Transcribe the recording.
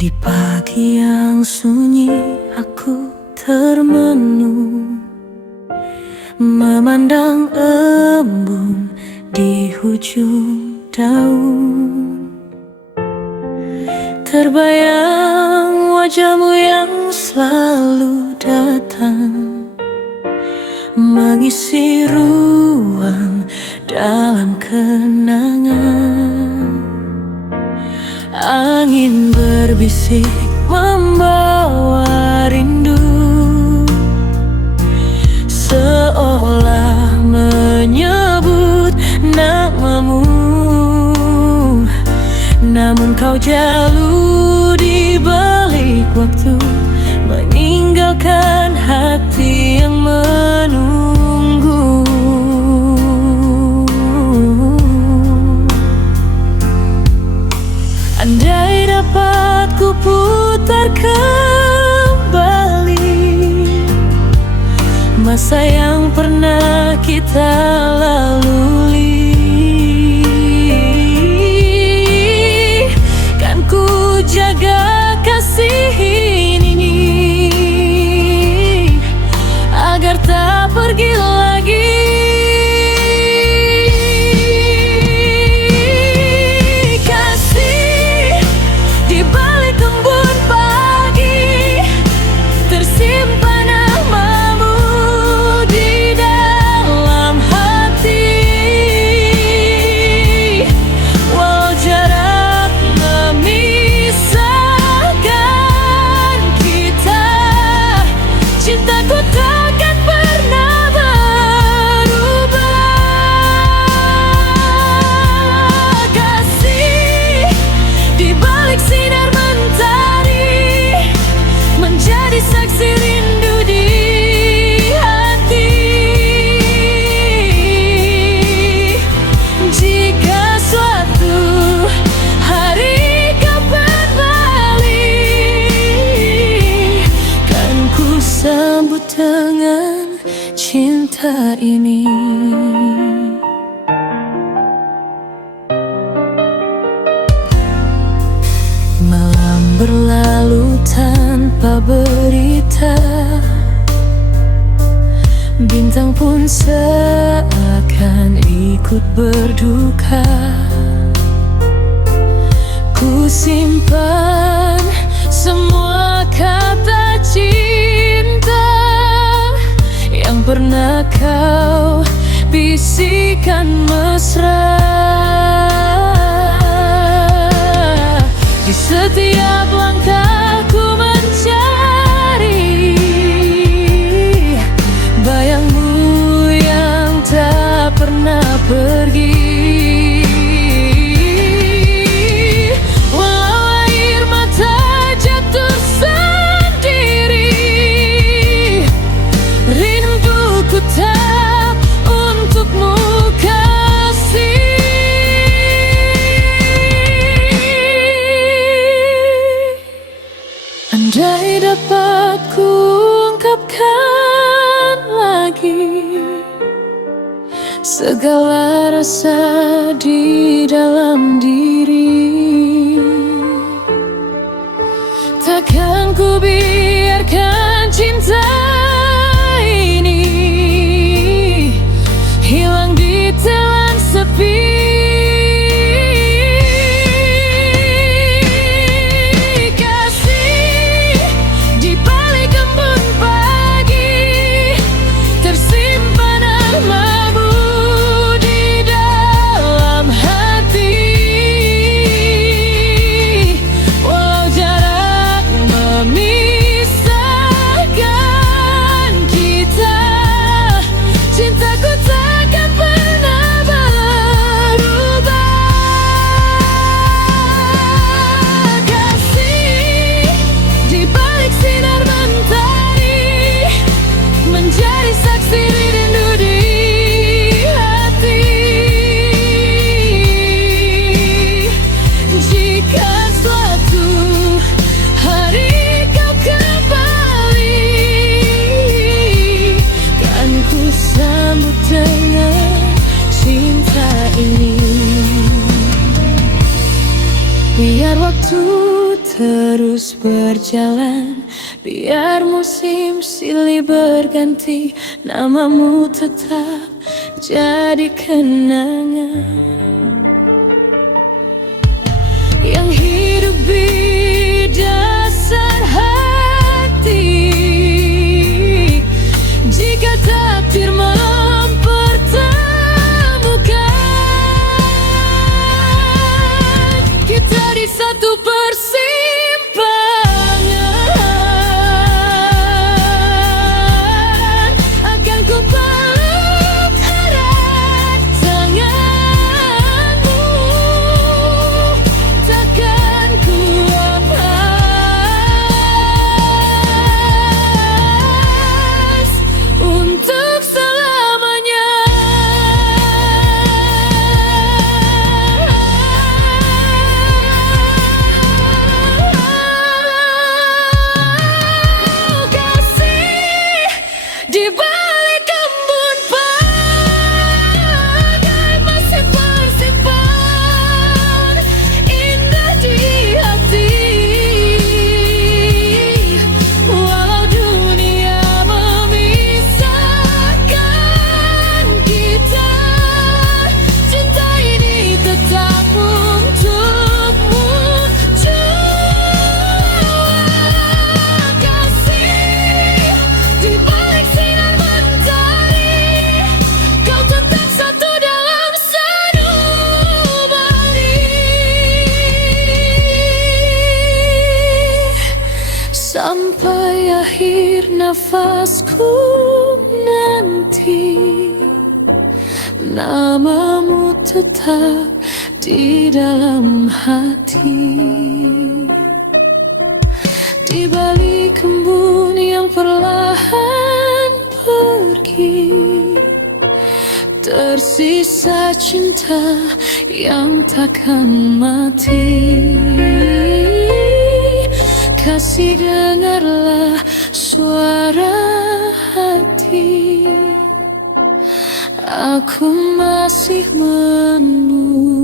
Di pagi yang sunyi aku termenung, memandang embun di hujung daun. Terbayang wajahmu yang selalu datang, mengisi ruang dalam kenangan. Angin berbisik membawa rindu, seolah menyebut namamu. Namun kau jauh di balik waktu, meninggalkan hati yang menunggu. Andai dapat ku putar kembali masa yang pernah kita lalui, kan ku jaga kasih ini agar tak pergi lagi. Sambut dengan cinta ini. Malam berlalu tanpa berita, bintang pun seakan ikut berduka. Ku simpan semua kata cinta yang pernah kau bisikan mesra. Di setiap langkahku mencari bayangmu yang tak pernah pergi. Andai dapat ku ungkapkan lagi segala rasa di dalam diri, takkan ku biarkan cinta ini hilang di telan sepi. Memisahkan terus berjalan. Biar musim silih berganti, namamu tetap jadi kenangan yang hidup di dasar hati. Jika takdir mempertemukan kita di satu persimpangan, akan ku peluk erat tanganmu, takkan ku lepas untuk selamanya. Kasih di balik embun bagai masih bersimpan indah di hati. Walau dunia memisahkan kita, cinta ini tetap untukmu jua. Kasih di balik sinar mentari, kau tetap satu dalam sanubari. Sampai akhir nafasku nanti, namamu tetap di dalam hati. Di balik embun yang perlahan pergi, tersisa cinta yang takkan mati. Kasih, dengarlah suara hati, aku masih menunggu.